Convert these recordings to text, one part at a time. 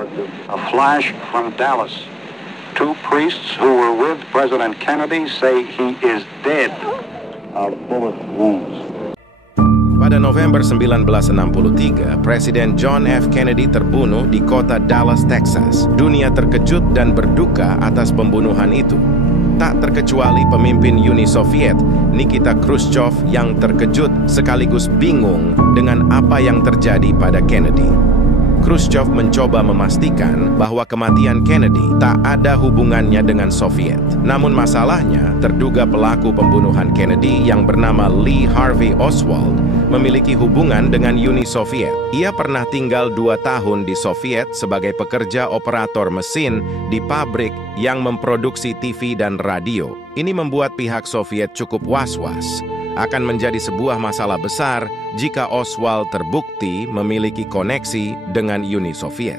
A flash from Dallas. Two priests who were with President Kennedy say he is dead of bullet wounds. Pada November 1963, Presiden John F. Kennedy terbunuh di kota Dallas, Texas. Dunia terkejut dan berduka atas pembunuhan itu. Tak terkecuali pemimpin Uni Soviet, Nikita Khrushchev, yang terkejut sekaligus bingung dengan apa yang terjadi pada Kennedy. Khrushchev mencoba memastikan bahwa kematian Kennedy tak ada hubungannya dengan Soviet. Namun masalahnya, terduga pelaku pembunuhan Kennedy yang bernama Lee Harvey Oswald memiliki hubungan dengan Uni Soviet. Ia pernah tinggal 2 tahun di Soviet sebagai pekerja operator mesin di pabrik yang memproduksi TV dan radio. Ini membuat pihak Soviet cukup was-was. Akan menjadi sebuah masalah besar jika Oswald terbukti memiliki koneksi dengan Uni Soviet.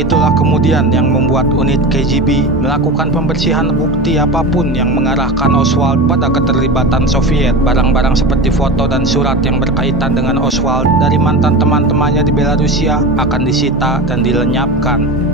Itulah kemudian yang membuat unit KGB melakukan pembersihan bukti apapun yang mengarahkan Oswald pada keterlibatan Soviet. Barang-barang seperti foto dan surat yang berkaitan dengan Oswald dari mantan teman-temannya di Belarusia akan disita dan dilenyapkan.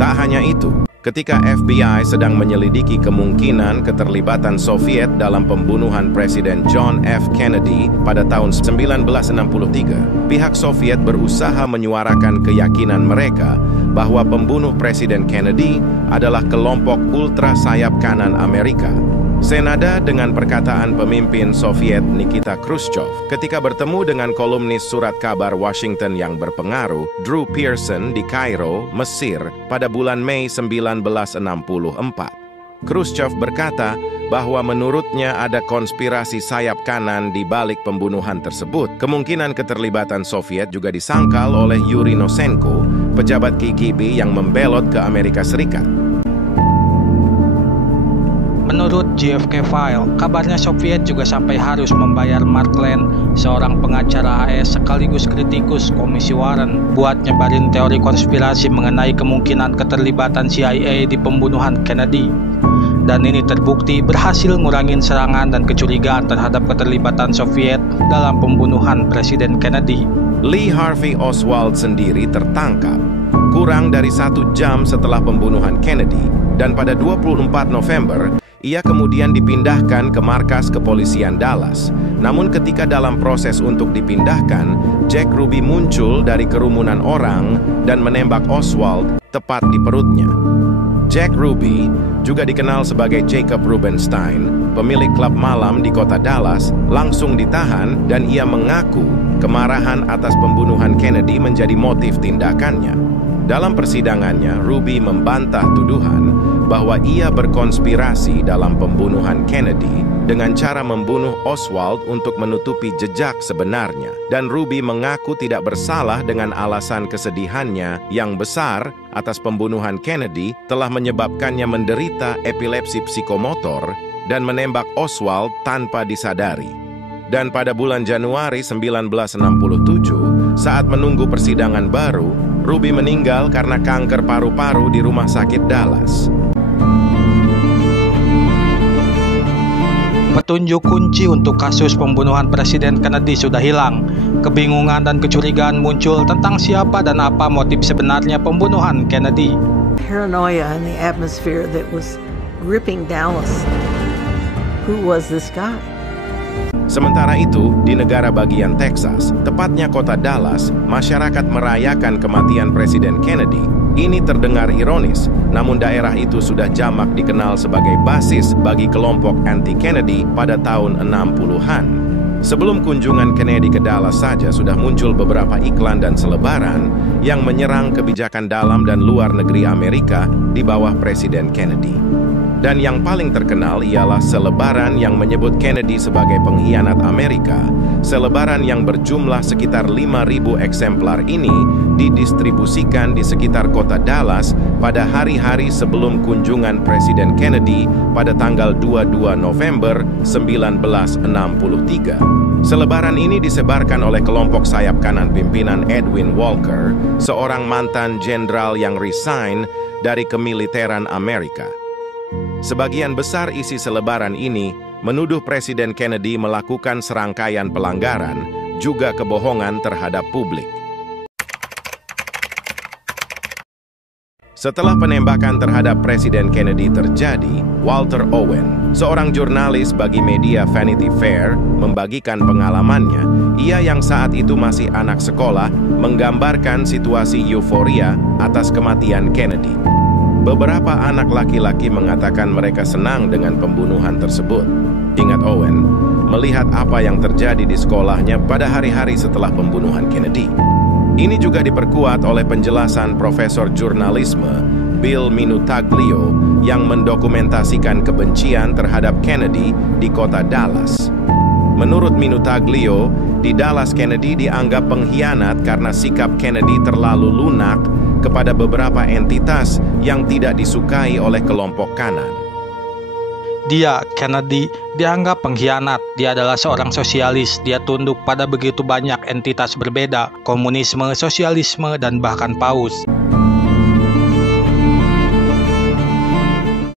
Tak hanya itu, ketika FBI sedang menyelidiki kemungkinan keterlibatan Soviet dalam pembunuhan Presiden John F. Kennedy pada tahun 1963, pihak Soviet berusaha menyuarakan keyakinan mereka bahwa pembunuh Presiden Kennedy adalah kelompok ultra sayap kanan Amerika. Senada dengan perkataan pemimpin Soviet Nikita Khrushchev ketika bertemu dengan kolumnis surat kabar Washington yang berpengaruh, Drew Pearson di Kairo, Mesir, pada bulan Mei 1964. Khrushchev berkata bahwa menurutnya ada konspirasi sayap kanan di balik pembunuhan tersebut. Kemungkinan keterlibatan Soviet juga disangkal oleh Yuri Nosenko, pejabat KGB yang membelot ke Amerika Serikat. Menurut JFK File, kabarnya Soviet juga sampai harus membayar Mark Lane, seorang pengacara AS sekaligus kritikus Komisi Warren, buat nyebarin teori konspirasi mengenai kemungkinan keterlibatan CIA di pembunuhan Kennedy. Dan ini terbukti berhasil ngurangin serangan dan kecurigaan terhadap keterlibatan Soviet dalam pembunuhan Presiden Kennedy. Lee Harvey Oswald sendiri tertangkap kurang dari 1 jam setelah pembunuhan Kennedy, dan pada 24 November, ia kemudian dipindahkan ke markas kepolisian Dallas. Namun ketika dalam proses untuk dipindahkan, Jack Ruby muncul dari kerumunan orang dan menembak Oswald tepat di perutnya. Jack Ruby, juga dikenal sebagai Jacob Rubenstein, pemilik klub malam di kota Dallas, langsung ditahan dan ia mengaku kemarahan atas pembunuhan Kennedy menjadi motif tindakannya. Dalam persidangannya, Ruby membantah tuduhan bahwa ia berkonspirasi dalam pembunuhan Kennedy dengan cara membunuh Oswald untuk menutupi jejak sebenarnya. Dan Ruby mengaku tidak bersalah dengan alasan kesedihannya yang besar atas pembunuhan Kennedy telah menyebabkannya menderita epilepsi psikomotor dan menembak Oswald tanpa disadari. Dan pada bulan Januari 1967, saat menunggu persidangan baru, Ruby meninggal karena kanker paru-paru di rumah sakit Dallas. Petunjuk kunci untuk kasus pembunuhan Presiden Kennedy sudah hilang. Kebingungan dan kecurigaan muncul tentang siapa dan apa motif sebenarnya pembunuhan Kennedy. Paranoia in the atmosphere that was gripping Dallas. Who was this guy? Sementara itu, di negara bagian Texas, tepatnya kota Dallas, masyarakat merayakan kematian Presiden Kennedy. Ini terdengar ironis, namun daerah itu sudah jamak dikenal sebagai basis bagi kelompok anti-Kennedy pada tahun 60-an. Sebelum kunjungan Kennedy ke Dallas saja sudah muncul beberapa iklan dan selebaran yang menyerang kebijakan dalam dan luar negeri Amerika di bawah Presiden Kennedy. Dan yang paling terkenal ialah selebaran yang menyebut Kennedy sebagai pengkhianat Amerika. Selebaran yang berjumlah sekitar 5.000 eksemplar ini didistribusikan di sekitar kota Dallas pada hari-hari sebelum kunjungan Presiden Kennedy pada tanggal 22 November 1963. Selebaran ini disebarkan oleh kelompok sayap kanan pimpinan Edwin Walker, seorang mantan jenderal yang resign dari kemiliteran Amerika. Sebagian besar isi selebaran ini menuduh Presiden Kennedy melakukan serangkaian pelanggaran, juga kebohongan terhadap publik. Setelah penembakan terhadap Presiden Kennedy terjadi, Walter Owen, seorang jurnalis bagi media Vanity Fair, membagikan pengalamannya. Ia yang saat itu masih anak sekolah, menggambarkan situasi euforia atas kematian Kennedy. Beberapa anak laki-laki mengatakan mereka senang dengan pembunuhan tersebut. Ingat Owen, melihat apa yang terjadi di sekolahnya pada hari-hari setelah pembunuhan Kennedy. Ini juga diperkuat oleh penjelasan Profesor Jurnalisme Bill Minutaglio yang mendokumentasikan kebencian terhadap Kennedy di kota Dallas. Menurut Minutaglio, di Dallas Kennedy dianggap pengkhianat karena sikap Kennedy terlalu lunak kepada beberapa entitas yang tidak disukai oleh kelompok kanan. Dia, Kennedy, dianggap pengkhianat. Dia adalah seorang sosialis. Dia tunduk pada begitu banyak entitas berbeda, komunisme, sosialisme, dan bahkan paus.